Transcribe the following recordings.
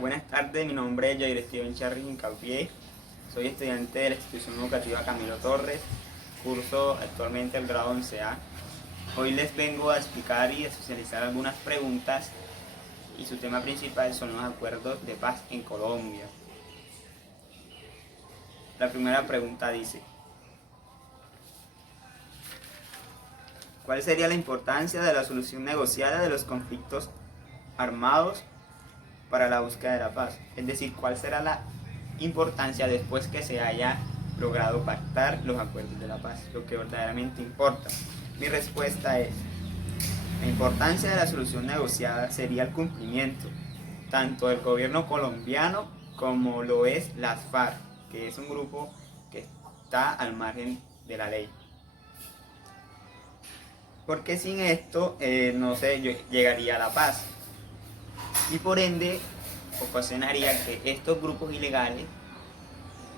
Buenas tardes, mi nombre es Jair Steven Charri Incaupié, soy estudiante de la institución educativa Camilo Torres, curso actualmente el grado 11A. Hoy les vengo a explicar y a socializar algunas preguntas y su tema principal son los acuerdos de paz en Colombia. La primera pregunta dice: ¿cuál sería la importancia de la solución negociada de los conflictos armados para la búsqueda de la paz? Es decir, ¿cuál será la importancia después que se haya logrado pactar los acuerdos de la paz? Lo que verdaderamente importa. Mi respuesta es: la importancia de la solución negociada sería el cumplimiento tanto del gobierno colombiano como lo es las FARC, que es un grupo que está al margen de la ley. Porque sin esto no se llegaría a la paz y por ende ocasionaría que estos grupos ilegales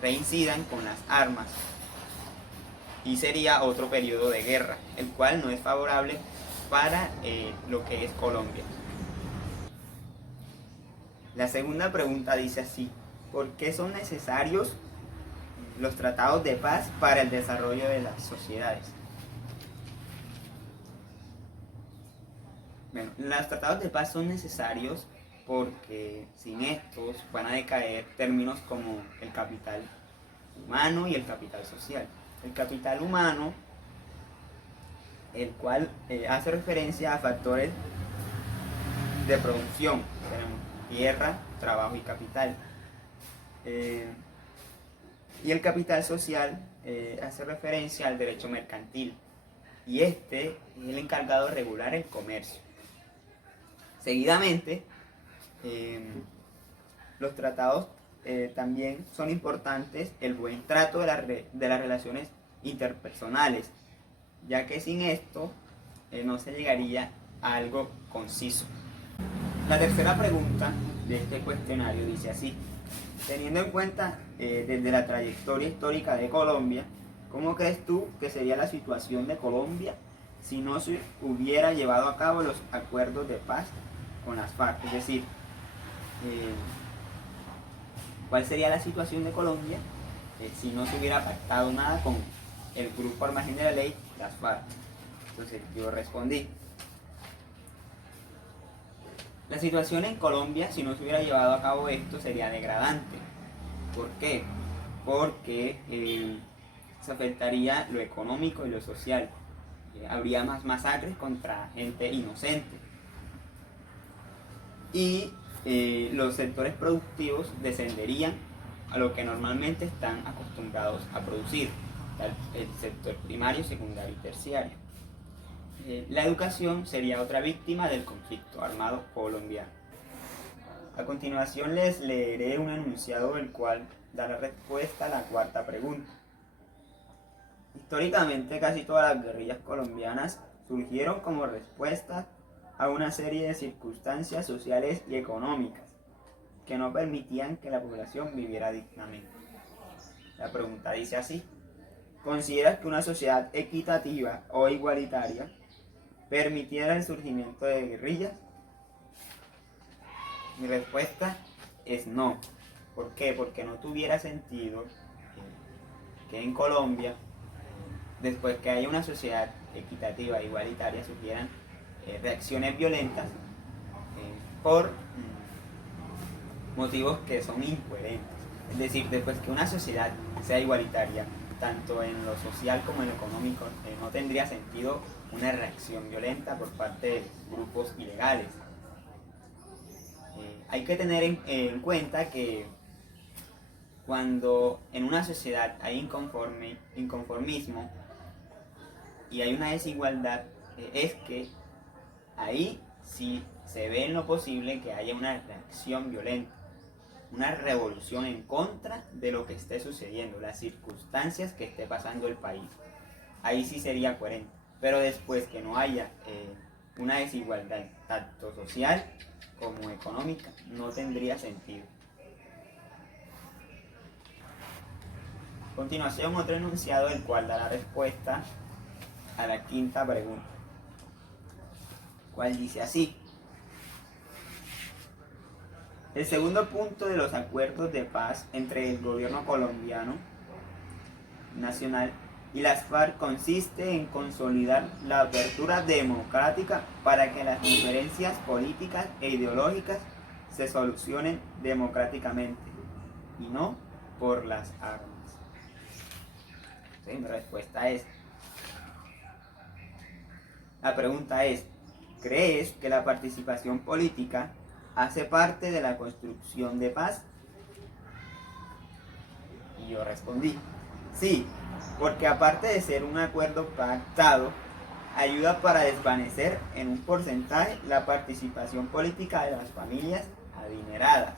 reincidan con las armas y sería otro periodo de guerra, el cual no es favorable para lo que es Colombia. La segunda pregunta dice así: ¿por qué son necesarios los tratados de paz para el desarrollo de las sociedades? Bueno, los tratados de paz son necesarios porque sin estos van a decaer términos como el capital humano y el capital social. El capital humano, el cual hace referencia a factores de producción, tenemos tierra, trabajo y capital. Y el capital social hace referencia al derecho mercantil, y este es el encargado de regular el comercio. Seguidamente, los tratados también son importantes el buen trato de las relaciones interpersonales, ya que sin esto no se llegaría a algo conciso. La tercera pregunta de este cuestionario dice así: teniendo en cuenta desde la trayectoria histórica de Colombia, ¿cómo crees tú que sería la situación de Colombia si no se hubiera llevado a cabo los acuerdos de paz con las FARC? Es decir, ¿cuál sería la situación de Colombia si no se hubiera pactado nada con el grupo al margen de la ley, las FARC? Entonces yo respondí: la situación en Colombia, si no se hubiera llevado a cabo esto, sería degradante. ¿Por qué? Porque se afectaría lo económico y lo social. Habría más masacres contra gente inocente. Y los sectores productivos descenderían a lo que normalmente están acostumbrados a producir, el sector primario, secundario y terciario. La educación sería otra víctima del conflicto armado colombiano. A continuación les leeré un enunciado el cual da la respuesta a la cuarta pregunta. Históricamente casi todas las guerrillas colombianas surgieron como respuesta a una serie de circunstancias sociales y económicas que no permitían que la población viviera dignamente. La pregunta dice así: ¿consideras que una sociedad equitativa o igualitaria permitiera el surgimiento de guerrillas? Mi respuesta es no. ¿Por qué? Porque no tuviera sentido que en Colombia, después que haya una sociedad equitativa e igualitaria, surgieran reacciones violentas por motivos que son incoherentes. Es decir, después que una sociedad sea igualitaria, tanto en lo social como en lo económico, no tendría sentido una reacción violenta por parte de grupos ilegales. Hay que tener en cuenta que cuando en una sociedad hay inconformismo y hay una desigualdad, es que ahí sí se ve en lo posible que haya una reacción violenta, una revolución en contra de lo que esté sucediendo, las circunstancias que esté pasando el país. Ahí sí sería coherente. Pero después que no haya una desigualdad tanto social como económica, no tendría sentido. A continuación, otro enunciado el cual da la respuesta a la quinta pregunta, cual dice así: El segundo punto de los acuerdos de paz entre el gobierno colombiano nacional y las FARC consiste en consolidar la apertura democrática para que las diferencias políticas e ideológicas se solucionen democráticamente y no por las armas. Entonces, mi respuesta es, la pregunta es, ¿crees que la participación política hace parte de la construcción de paz? Y yo respondí, sí, porque aparte de ser un acuerdo pactado, ayuda para desvanecer en un porcentaje la participación política de las familias adineradas,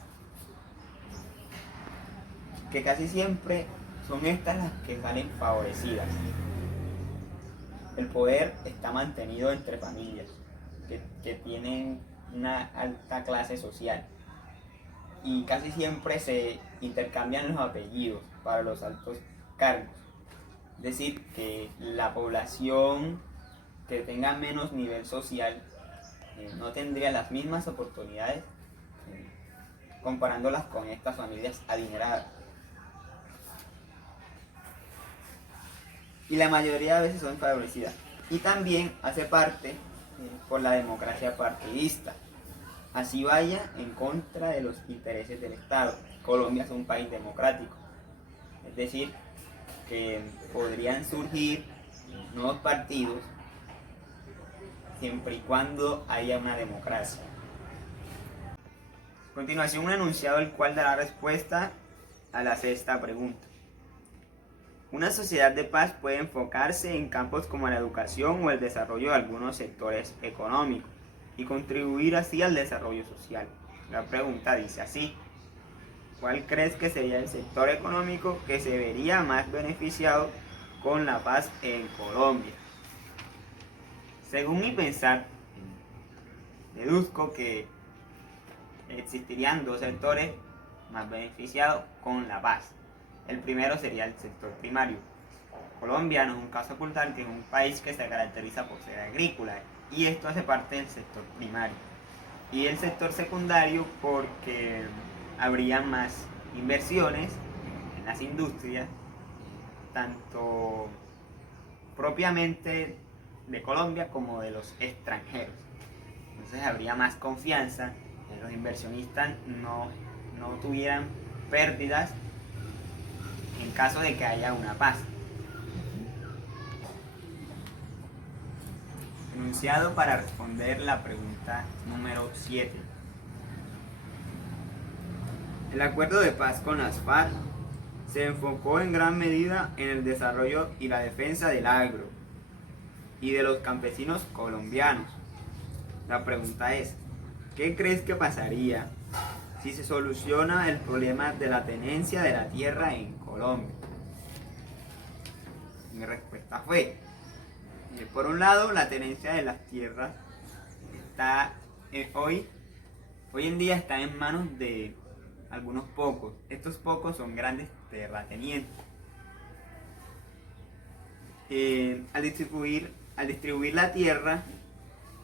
que casi siempre son estas las que salen favorecidas. El poder está mantenido entre familias que tienen una alta clase social y casi siempre se intercambian los apellidos para los altos cargos. Es decir, que la población que tenga menos nivel social no tendría las mismas oportunidades comparándolas con estas familias adineradas. Y la mayoría de veces son favorecidas. Y también hace parte por la democracia partidista. Así vaya en contra de los intereses del Estado. Colombia es un país democrático. Es decir, que podrían surgir nuevos partidos siempre y cuando haya una democracia. A continuación, un enunciado el cual dará respuesta a la sexta pregunta. Una sociedad de paz puede enfocarse en campos como la educación o el desarrollo de algunos sectores económicos y contribuir así al desarrollo social. La pregunta dice así: ¿cuál crees que sería el sector económico que se vería más beneficiado con la paz en Colombia? Según mi pensar, deduzco que existirían dos sectores más beneficiados con la paz. El primero sería el sector primario. Colombia no es un caso ocultar que es un país que se caracteriza por ser agrícola y esto hace parte del sector primario. Y el sector secundario porque habría más inversiones en las industrias, tanto propiamente de Colombia como de los extranjeros. Entonces habría más confianza, los inversionistas no tuvieran pérdidas en caso de que haya una paz. Enunciado para responder la pregunta número 7. El acuerdo de paz con las FARC se enfocó en gran medida en el desarrollo y la defensa del agro y de los campesinos colombianos. La pregunta es, ¿qué crees que pasaría si se soluciona el problema de la tenencia de la tierra en Colombia? Mi respuesta fue, por un lado, la tenencia de las tierras está hoy en día está en manos de algunos pocos. Estos pocos son grandes terratenientes. Al distribuir la tierra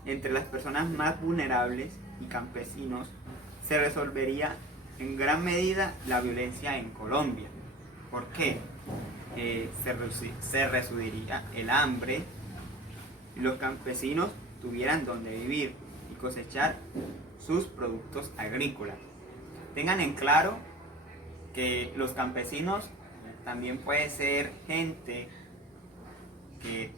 entre las personas más vulnerables y campesinos, se resolvería en gran medida la violencia en Colombia. ¿Por qué? Se reduciría el hambre y los campesinos tuvieran donde vivir y cosechar sus productos agrícolas. Tengan en claro que los campesinos también puede ser gente que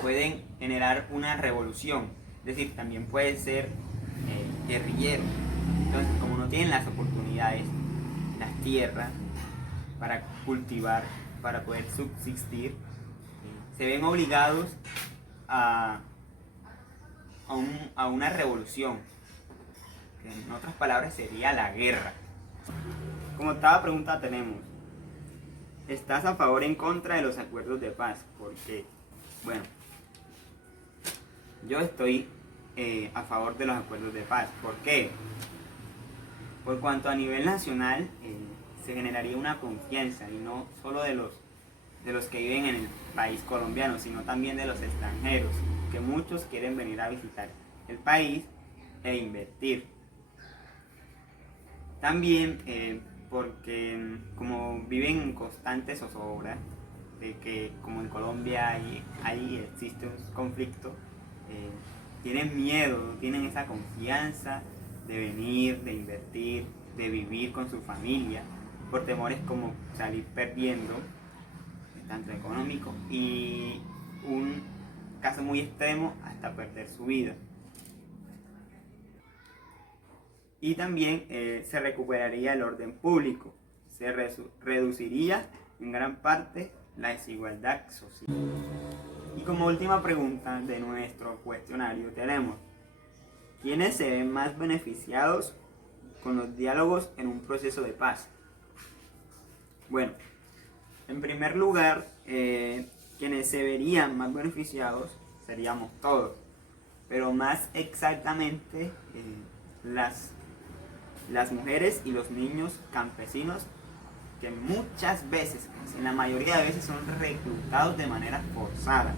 pueden generar una revolución, es decir, también puede ser guerrilleros. Entonces, como no tienen las oportunidades, las tierras para cultivar, para poder subsistir, se ven obligados a una revolución, que en otras palabras sería la guerra. Como octava pregunta tenemos, ¿estás a favor o en contra de los acuerdos de paz? ¿Por qué? Bueno, yo estoy a favor de los acuerdos de paz. ¿Por qué? Por cuanto a nivel nacional se generaría una confianza, y no solo de los que viven en el país colombiano, sino también de los extranjeros, que muchos quieren venir a visitar el país e invertir. También porque como viven en constante zozobra, de que como en Colombia ahí existe un conflicto, tienen miedo, tienen esa confianza de venir, de invertir, de vivir con su familia, por temores como salir perdiendo, tanto económico y un caso muy extremo hasta perder su vida. Y también se recuperaría el orden público, se reduciría en gran parte la desigualdad social. Y como última pregunta de nuestro cuestionario tenemos: ¿quiénes se ven más beneficiados con los diálogos en un proceso de paz? Bueno, en primer lugar, quienes se verían más beneficiados seríamos todos, pero más exactamente las mujeres y los niños campesinos, que muchas veces, en la mayoría de veces, son reclutados de manera forzada.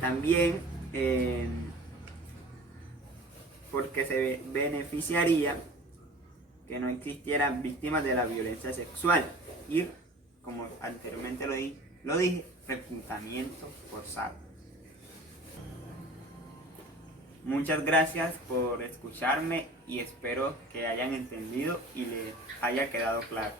También porque se beneficiaría que no existieran víctimas de la violencia sexual y, como anteriormente lo dije, reclutamiento forzado. Muchas gracias por escucharme y espero que hayan entendido y les haya quedado claro.